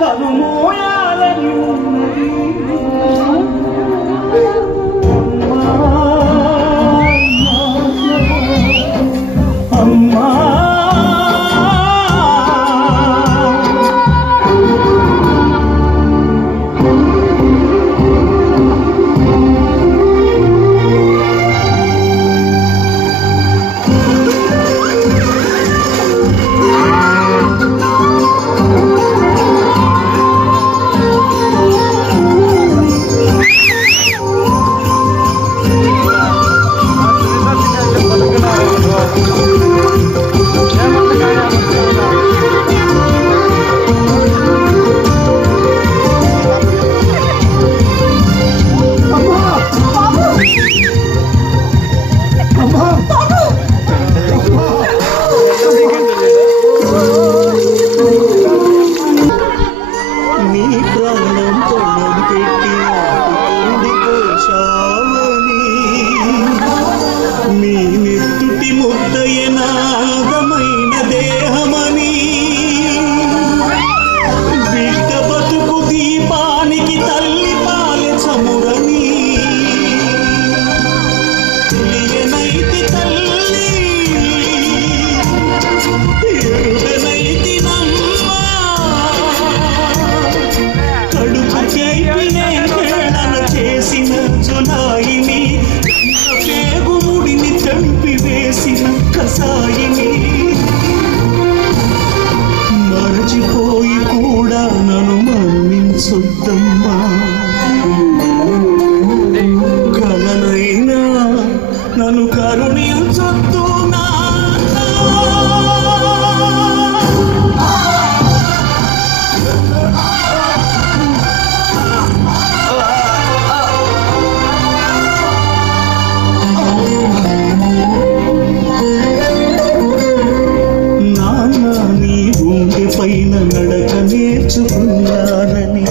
కనుమోయాలని ఉన్నది. అమ్మా మరచిపోయి కూడా నన్ను మన్నించొద్దమ్మా. కలనైనా నన్ను కరుణించొద్దు. పైన నడక నేర్చుకున్నానని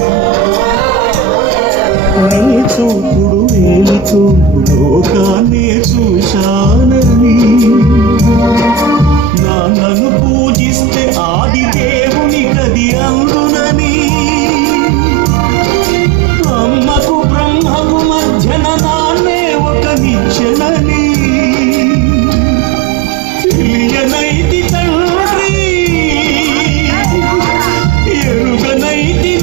నీ చూపుడు వేలి చూపు లోకాన్నే చూశానని నన్ను పూజిస్తే ఆది దేవుని గది అందునని అమ్మకు బ్రహ్మకు మధ్యన నాన్నే ఒక నిచ్చెనని తెలియనైతి తండ్రి ఎరుగనైతి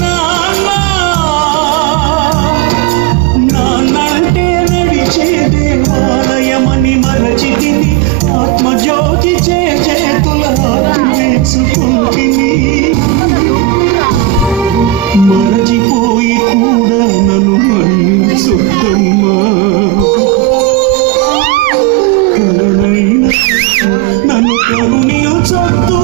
నాన్నంటే నడిచే దేవాలయమని మరచితిని ఆత్మజ్యోతి చేతుల వేసుకుంటిని. మరచిపోయి కూడా నన్ను మన్నించొద్దమ్మా. కరుణైనా నన్ను కరుణించొద్దు.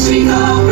శ్రీరామ